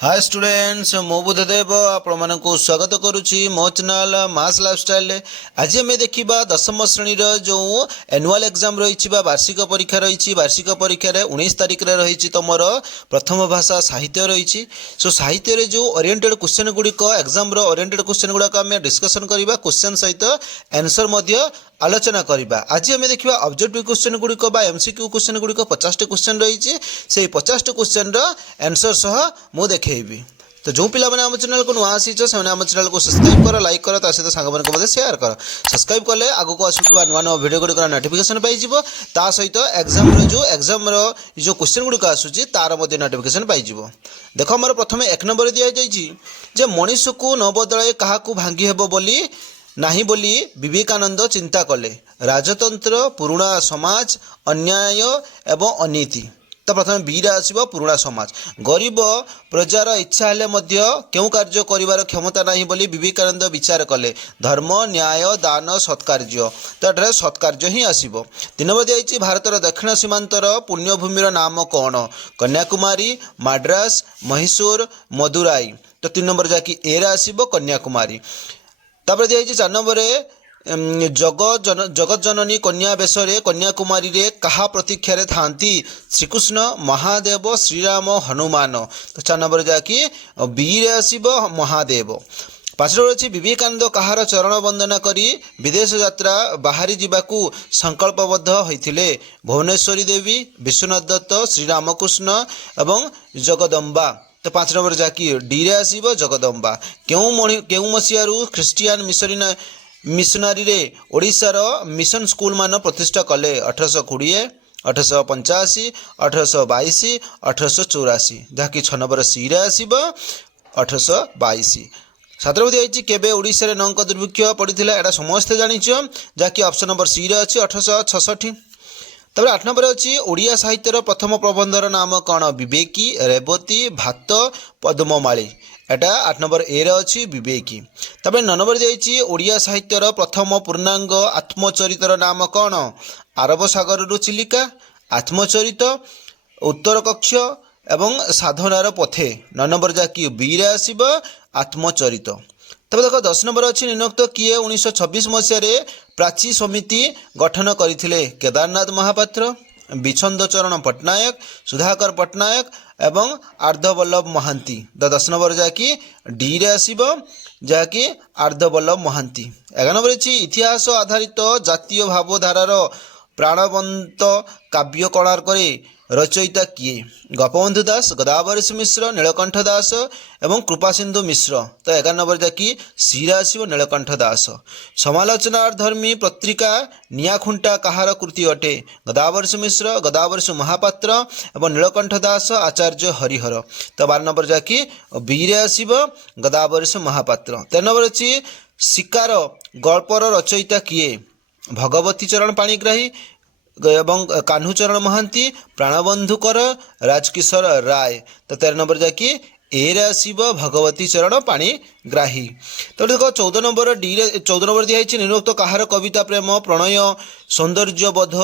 Hi students मो बुद्धदेव आपण स्वागत करुच्ची मो चैनल मास लाइफस्टाइल। आज आम देखा दशम श्रेणी जो एनुअल एग्जाम रही वार्षिक परीक्षा रही वार्षिक परीक्षा 19 तारिख में रही तुम प्रथम भाषा साहित्य रही। सो साहित्य जो ओरिएंटेड क्वेश्चन गुड़िक एग्जाम ओरिएंटेड क्वेश्चन गुड़ाक आम डिस्कसन करवा क्वेश्चन सहित आंसर आलोचना करवा। आज आम देखा ऑब्जेक्टिव क्वेश्चन गुड़िक एमसीक्यू क्वेश्चन गुड़िक 50 क्वेश्चन रही से 50 क्वेश्चन आंसर सह मु देखी। तो जो पिला आम चैनल को नुआ आसी से आम चैनल को सब्सक्राइब कर लाइक कर सहित सांग शेयर कर सब्सक्राइब कले आगू को आसूबा नुआ नुआ भिडियो गुड़िक नोटिफिकेशन पाइब ता सहित एग्जाम जो क्वेश्चन गुड़िक आसूची तार नोटिफिकेशन पाइब। देख आम प्रथम 1 नंबर दि जाइए मनीष को न बदल क्या भांगी हेब बोली नहीं बोली विवेकानंद चिंता कले राजतंत्र पुराणा समाज अन्याय एवं अनीति। तो प्रथम बी आसो पुराणा समाज गरीब प्रजार इच्छा हेले मध्य क्यों कार्य करिवार क्षमता नहीं बोली विवेकानंद विचार कले धर्म न्याय दान सत्कार्य। तो ये सत्कार्य ही आसो। 3 नंबर दिखाई भारतर दक्षिण सीमांतर पुण्यभूमिर नाम कौन कन्याकुमारी माड्रास मैसूर मदुराई। तो 3 नंबर जाकि ए आसो कन्याकुमारी। तापर दिखाई 4 नंबर जगत जननी कन्या बेशरे कन्याकुमारी रे कहा प्रतीक्षा रे थांती श्रीकृष्ण महादेव श्रीराम हनुमान। तो 4 नंबर जाकि बी रे आसीबो महादेव। 5 नंबर अच्छी विवेकानंद कहार चरण वंदना करी विदेश यात्रा बाहरी जावाकू संकल्पबद्ध होइथिले भुवनेश्वरी देवी विश्वनाथ दत्त श्रीरामकृष्ण एवं जगदम्बा। तो 5 नंबर जाकि डी रे आसीबो जगदम्बा। केउ मसीहारू ख्रिस्टियान मिशनारी रे ओडिशार मिशन स्कूल मान प्रतिष्ठा कले 1820 1885 1822 1884 जहाँकि 6 नंबर सी रे आसीबो 1822। 7 नंबर दिखाई केबे ओडिशा रे नौका दुर्भिक्ष पड़ता एटा समस्ते जानिछ जहाँकि ऑप्शन नंबर सी रे अछि 1866। तब 8 नंबर अच्छी ओडिया साहित्यर प्रथम प्रबंधर नाम कौन विवेकी रेवती भात पद्ममाली। एटा 8 नंबर ए रे अच्छी विवेकी। तब 9 नंबर जाइए ओडिया साहित्यर प्रथम पूर्णांग आत्मचरितर नाम कौन आरब सागर रु चिलिका आत्मचरित उत्तर कक्ष एवं साधनार पथे। 9 नंबर जाकि बी रे आसीबो आत्मचरित। तब देख 10 नंबर अच्छी निम्नोक्त किए 1926 मसीह प्राची समिति गठन करथिले केदारनाथ महापात्र विछंद चरण पट्टनायक सुधाकर पट्टनायक एवं आर्धवल्लभ महांती। तो 10 नंबर जाकि डी रे आसीबो जाकि आर्धवल्लभ महांती। 11 नंबर अच्छी इतिहास आधारित जातीय भावधारार प्राणवंत काव्य कणार करे रचयिता किए गोपबंधु दास गदावरीश मिश्र नीलकंठ दास एवं कृपासिंधु मिश्र। तो 11 नंबर जाकि सी आसो नीलकंठ दास। समालोचनाधर्मी पत्रिका नियाखुंटा कहार कृति अटे गदावरीश मिश्र गदावरीश महापात्र एवं नीलकंठ दास आचार्य हरिहर। तो 12 नंबर जाकि बी रे आसो गदावरीश महापात्र। 13 नंबर अच्छी शिकार गल्पर रचयिता किए भगवती चरण पाणिग्राही एवं कान्हूचरण महांती प्राणबंधुकर राजकिशोर राय। तो 13 नंबर जाकि ए रे आसीबो भगवती चरण पाणिग्राही। तो देखो 14 नंबर डी रे 14 नंबर दिखाई निम्नोक्त कहार कविता प्रेम प्रणय सौंदर्यबोध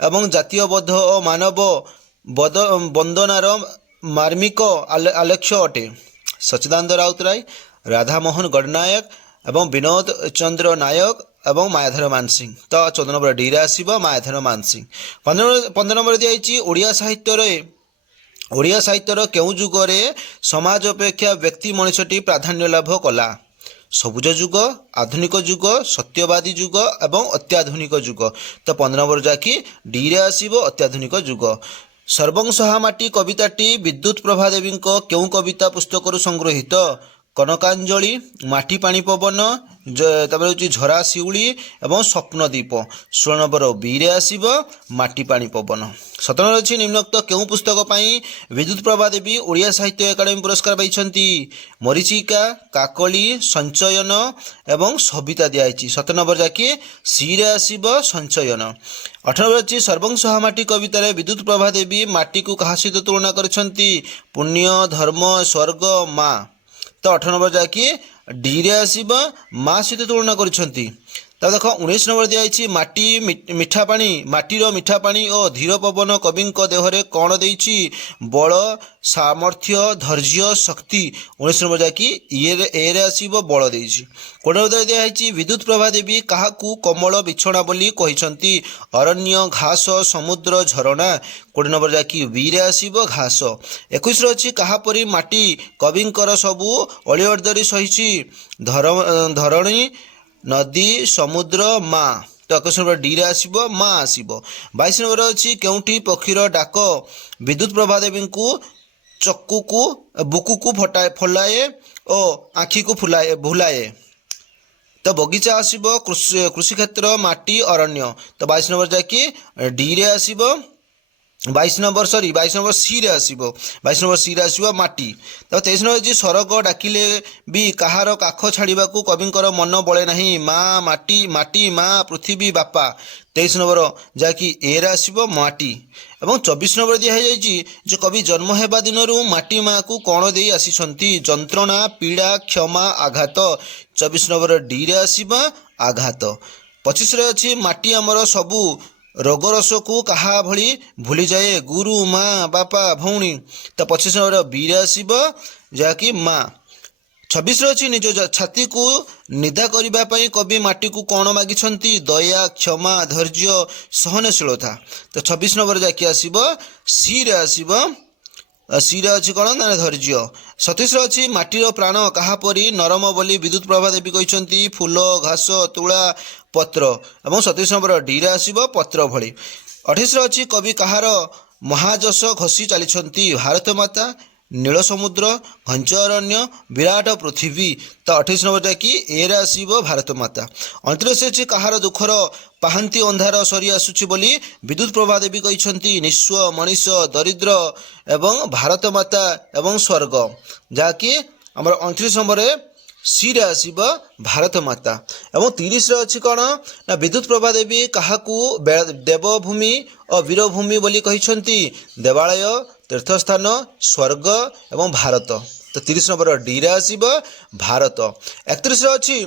एवं जातीयबोध और मानव वंदनार मार्मिक आलेख्य अटे सच्चिदानंद राउतराय राधामोहन गणनायक एवं विनोद चंद्र नायक एवं मायाधर मानसिंह। तो 14 नंबर डी रे आसीबो मायाधर मानसिंह। 15 नंबर दिखाई ओडिया साहित्यर केउ जुगरे समाज अपेक्षा व्यक्ति मनुष्यटी प्राधान्य लाभ कला सबुज जुग आधुनिक जुग सत्यवादी जुग एवं अत्याधुनिक जुग। तो 15 नंबर जाकि डी रे आसीबो अत्याधुनिक जुग। सर्वंसहामाटी कविताटी विद्युत प्रभा देवी केउ कविता पुस्तक संगृहीत कनकांजलि माटी पानी पवन तबरे होची झरा शिउली एवं स्वप्नदीप। 16 नंबर बी रे आसीबो माटी पानी पवन। 17 नंबर अछि निम्नोक्त केउ पुस्तक पई विद्युत प्रभा देवी ओडिया साहित्य एकाडेमी पुरस्कार पाइछंती मरीचिका काकली संचयन एवं सविता दियाइछि। 17 नंबर जाकि सी रे आसीबो संचयन। 18 नंबर अछि सर्वंसहामाटी कविता रे विद्युत प्रभा देवी माटी को कहा सहित तुलना करछंती पुण्य धर्म स्वर्ग माँ। तो 18 नंबर जाकि डी रे आसीबो माँ सहित तुलना करछंती। तो देख 19 नंबर दिखाई माटी मिठा पानी माटीर मिठा पानी और धीर पवन कवि देहरे कौन देइछि बल सामर्थ्य धैर्य शक्ति 19 नंबर जाकि ए आसब बल देइछि। 20 नंबर दिखाई विद्युत प्रभा देवी काहाकू कमल बिछଣା बोली कहिसंती अरण्य घास समुद्र झरणा 20 नंबर जाकि बी रे आसब घास। 21 अच्छी काहापरी माटी कविंकर सबू अलिअर्दरी सहिछि धरणी नदी समुद्र माँ तो 21 नंबर डी रे आसब माँ आसब। 22 नंबर अच्छी केउठी पक्षीर डाक विद्युत प्रभा देवी को चक्कू को बुकू को फलाए और आखि को भुलाए तो बगीचा आसब कृषि क्षेत्र माटी अरण्य तो 22 नंबर जाकि डी रे आसब 22 नंबर सी रे आसब 22 नंबर सी रे आसब माटी। तो 23 नंबर जी सरग डाकिले भी कहार काख छाड़ा कविंकर मन बले नहीं माँ माटी माटी माँ पृथ्वी बापा 23 नंबर जहाँकि ए रे आसब माटी। एवं 24 नंबर दिखाई जो कवि जन्म हेबा दिनरू माटी माँ को कौन दे आसी जंत्रणा पीड़ा क्षमा आघात 24 नंबर डी रे आसब आघात। 25 रे अच्छी माटी आमर सबू रोगरस को कहा भली भूली जाए गुरु माँ बापा भौणी तो 25 नंबर बी रे आसब जहाँकि माँ। 26 अच्छी निज छाती को निदा करने कवि माटी को कौन मागिछंती दया क्षमा धैर्य सहनशीलता तो 26 नंबर जाकि आसब सी रे आसब सी रे अच्छी कौन ना धैर्य। 27 अच्छी माटीर प्राण काहापरी नरम बोली विद्युत प्रभा देवी कहते फूल घास तुला पत्र और 27 नंबर डी रे आसब पत्र भली। 28 अच्छी कवि कहार महाजस घसी चली भारत माता नील समुद्र घंच अरण्य विराट पृथ्वी तो 28 नंबर जाकि ए रे आसब भारत माता। 29 अच्छी कहार दुखर पाहांती अंधार सरी आसुछि बोली विद्युत प्रभा देवी कहते निस्व मनीष दरिद्र एवं भारत माता एवं स्वर्ग जहाँकि आम 29 नंबर सी रे आसब भारत माता। एवं 30 रे अच्छी कौन ना विद्युत प्रभा देवी काहाकू देवभूमि और वीरभूमि बोली कहते देवालय तीर्थस्थान स्वर्ग एवं भारत तो 30 नंबर डी रे आसब भारत। 31 रे अच्छी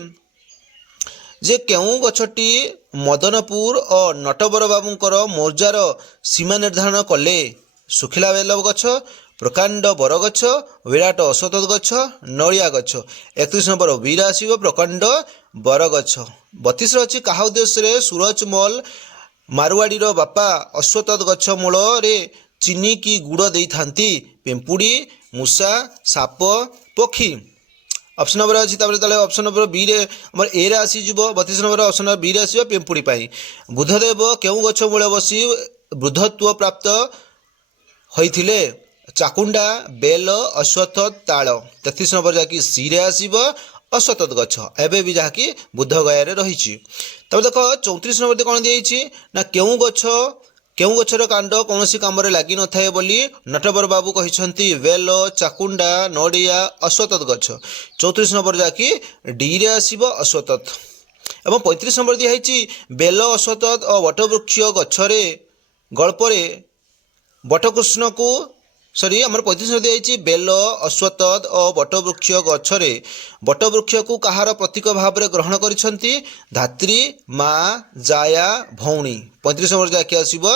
जे केउ गछटी मदनपुर और नटवर बाबूंकर मोर्जार सीमा निर्धारण कले सुखिला बेल गछ प्रकांड बरगछ विराट अश्वत्थ गछ नड़िया गछ 31 नंबर बी रे आसब प्रकांड बरगछ। 32 अच्छी काहा उद्देश्य सूरजमल मारवाड़ी बापा अश्वत्थ गछ मूल चीनी की गुड़ दे थांती पिंपुड़ी मूषा साप पक्षी ऑप्शन नंबर अच्छी ऑप्शन नंबर बी रे आम ए रे आसीज 32 नंबर ऑप्शन नंबर बी रे आसब पिंपुड़ी पाई। बुधदेव केउ गछ मूल बसी वृद्धत्व प्राप्त होइथिले चाकुंडा बेल अश्वत्थ ताल 33 नंबर जहाँकि सी रे आसब अश्वत्थ गछ एवं भी जहाँकि बुध गया रही। तब देख 34 नंबर कौन दिखाई ना केउ गछर कांड कौन कम लगी न थाए बोली नटवर बाबू कहते बेल चाकुंडा नड़िया अश्वत्थ गछ 34 नंबर जहाँकि डी रे आसब अश्वत्थ। एवं 35 नंबर दिखाई बेल अश्वत्थ और वटवृक्ष गछरे गल्परे बटकृष्ण को सॉरी आमर 35 नंबर दिखाई बेल अश्वत्थ और बटवृक्ष गछरे बटवृक्ष को कहार प्रतीक भाव में ग्रहण करिसंती धात्री माँ जाया भौणी 35 नंबर जाकि आसब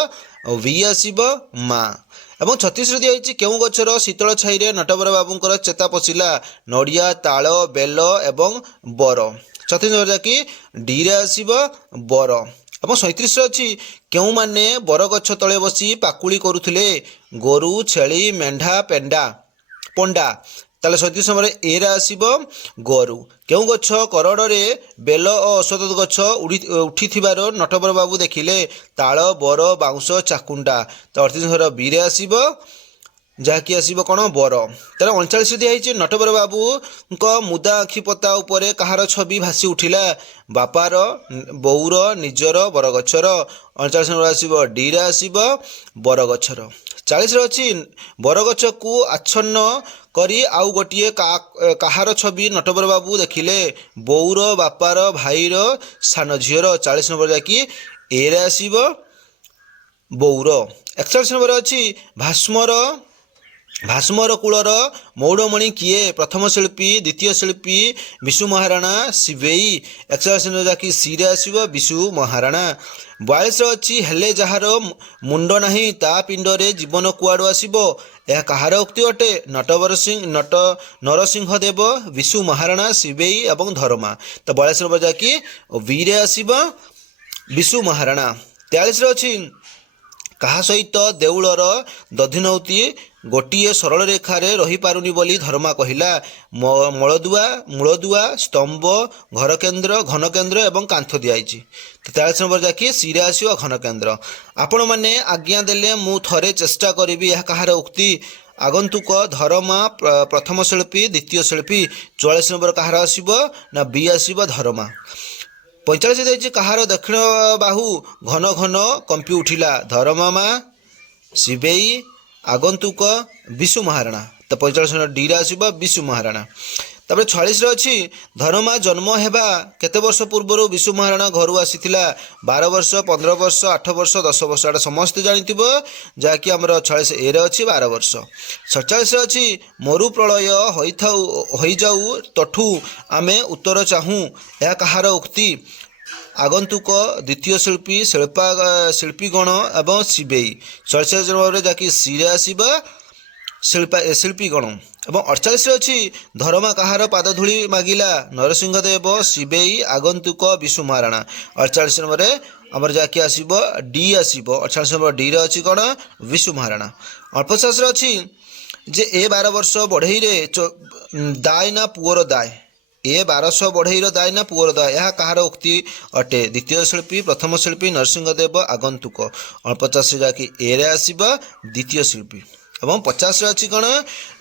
वी आसब माँ। एवं 36 दिखाई केउ गछर शीतल छाई नटवर बाबूंकर चेता पशिला नड़िया ताल बेल एवं बर 36 नंबर जाकि डी रे आसब बर। और 37 अच्छी केउ माने बरगछ तले बसी पाकुड़ी करुथिले गोरु छेली मेंढा पेंडा पंडा ताले 37 नंबर ए रे आसब गोरु। केउ गछ करड़े बेल और अश्वत्थ गछ उठी थिबार नटवर बाबू देखिले ताल बर बाउंश चाकुंडा तो 38 नंबर बी रे आसब जहाँकि आसब कौन बर। तार 39 दिखाई नटवर बाबू मुदा आखि पता उपरे कहार छवि भासी उठिला बापार बौर निजर बरगछर 39 नंबर आसब डी रे आसब बरगछर। 40 अच्छी बरगछ को आच्छन्न करी आउ गोटे कहार छवि नटवर बाबू देखिले बौर बापार भाईर सान झीर 40 नंबर जहाँकि ए रे आसब बौर। 41 नंबर अच्छी भास्मर ଭାସ୍ମର କୂଳର ମୌଡ଼ମଣି କିଏ? ପ୍ରଥମ ଶିଳ୍ପୀ, ଦ୍ୱିତୀୟ ଶିଳ୍ପୀ ବିଶୁ ମହାରାଣା, ଶିବେଇ। 41 ଯାହାକି ସିରେ ଆସିବ ବିଶୁ ମହାରାଣା। 42 ଅଛି ହେଲେ ଯାହାର ମୁଣ୍ଡ ନାହିଁ ତା ପିଣ୍ଡରେ ଜୀବନ କୁଆଡ଼ୁ ଆସିବ? ଏହା କାହାର ଉକ୍ତି ଅଟେ? ନରସିଂହ ଦେବ, ବିଶୁ ମହାରାଣା, ଶିବେଇ ଏବଂ ଧର୍ମା। ତ 42 ନମ୍ବର ଯାହାକି ବିରେ ଆସିବ ବିଶୁ ମହାରାଣା। 43 ଅଛି କାହା ସହିତ ଦେଉଳର ଦଧିନଉତି ଗୋଟିଏ ସରଳ ରେଖାରେ ରହିପାରୁନି ବୋଲି ଧର୍ମା କହିଲା? ମୂଳଦୁଆ, ସ୍ତମ୍ଭ, ଘରକେନ୍ଦ୍ର, ଘନକେନ୍ଦ୍ର ଏବଂ କାନ୍ଥ ଦିଆଯାଇଛି। ତ 43 ନମ୍ବର ଯାହାକି ସିରେ ଆସିବ ଘନକେନ୍ଦ୍ର। ଆପଣମାନେ ଆଜ୍ଞା ଦେଲେ ମୁଁ ଥରେ ଚେଷ୍ଟା କରିବି, ଏହା କାହାର ଉକ୍ତି? ଆଗନ୍ତୁକ, ଧର୍ମା, ପ୍ରଥମ ଶିଳ୍ପୀ, ଦ୍ୱିତୀୟ ଶିଳ୍ପୀ। 44 ନମ୍ବର କାହାର ଆସିବ ନା ବି ଆସିବ ଧର୍ମା। 45 ଦେଇଛି କାହାର ଦକ୍ଷିଣ ବାହୁ ଘନ ଘନ କମ୍ପି ଉଠିଲା? ଧର୍ମମା, ଶିବେଇ, ଆଗନ୍ତୁକ, ବିଶୁ ମହାରାଣା। ତ 45 ଡିରେ ଆସିବ ବିଶୁ ମହାରାଣା। ତାପରେ 46 ଅଛି ଧର୍ମା ଜନ୍ମ ହେବା କେତେ ବର୍ଷ ପୂର୍ବରୁ ବିଶୁ ମହାରାଣା ଘରୁ ଆସିଥିଲା? 12 ବର୍ଷ, 15 ବର୍ଷ, 8 ବର୍ଷ, 10 ବର୍ଷ। ଏଇଟା ସମସ୍ତେ ଜାଣିଥିବ, ଯାହାକି ଆମର 46 ଏରେ ଅଛି 12 ବର୍ଷ। 47 ଅଛି ମରୁ ପ୍ରଳୟ ହୋଇଯାଉ ତଠୁ ଆମେ ଉତ୍ତର ଚାହୁଁ, ଏହା କାହାର ଉକ୍ତି? ଆଗନ୍ତୁକ, ଦ୍ୱିତୀୟ ଶିଳ୍ପୀ, ଶିଳ୍ପୀଗଣ ଏବଂ ଶିବେଇ। 47 ନମ୍ବରରେ ଯାହାକି ସିରେ ଆସିବ ଶିଳ୍ପୀଗଣ। ଏବଂ 48 ଅଛି ଧର୍ମା କାହାର ପାଦଧୂଳି ମାଗିଲା? ନରସିଂହ ଦେବ, ଶିବେଇ, ଆଗନ୍ତୁକ, ବିଶୁ ମହାରାଣା। 48 ନମ୍ବରରେ ଆମର ଯାହାକି ଆସିବ ଡି ଆସିବ। 48 ନମ୍ବର ଡିରେ ଅଛି କ'ଣ? ବିଶୁ ମହାରାଣା। 49 ଅଛି ଯେ ଏ 12 ବର୍ଷ ବଢ଼େଇରେ ଦାୟ ନା ପୁଅର ଦାୟ? ଏ 1200 ବଢ଼େଇର ଦାୟ ନା ପୁଅର ଦାୟ? ଏହା କାହାର ଉକ୍ତି ଅଟେ? ଦ୍ୱିତୀୟ ଶିଳ୍ପୀ, ପ୍ରଥମ ଶିଳ୍ପୀ, ନରସିଂହ ଦେବ, ଆଗନ୍ତୁକ। 49 ଯାହାକି ଏରେ ଆସିବ ଦ୍ୱିତୀୟ ଶିଳ୍ପୀ। ଏବଂ 50 ଅଛି କ'ଣ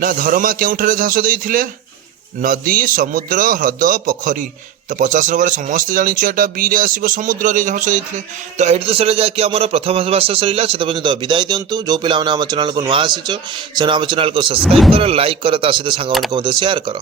ନା ଧର୍ମା କେଉଁଠାରେ ଝାସ ଦେଇଥିଲେ? ନଦୀ, ସମୁଦ୍ର, ହ୍ରଦ, ପୋଖରୀ। ତ 50 ନମ୍ବରରେ ସମସ୍ତେ ଜାଣିଛୁ ଏଇଟା ବିରେ ଆସିବ ସମୁଦ୍ରରେ ଝାସ ଦେଇଥିଲେ। ତ ଏଇଠି ତ ସେଟା ଯାହାକି ଆମର ପ୍ରଥମ ଭାଷା ସରିଲା। ସେତେ ପର୍ଯ୍ୟନ୍ତ ବିଦାୟ ଦିଅନ୍ତୁ। ଯେଉଁ ପିଲାମାନେ ଆମ ଚ୍ୟାନେଲକୁ ନୂଆ ଆସିଛ ସେମାନେ ଆମ ଚ୍ୟାନେଲକୁ ସବସ୍କ୍ରାଇବ୍ କର, ଲାଇକ୍ କର, ତା ସହିତ ସାଙ୍ଗମାନଙ୍କୁ ମଧ୍ୟ ସେୟାର କର।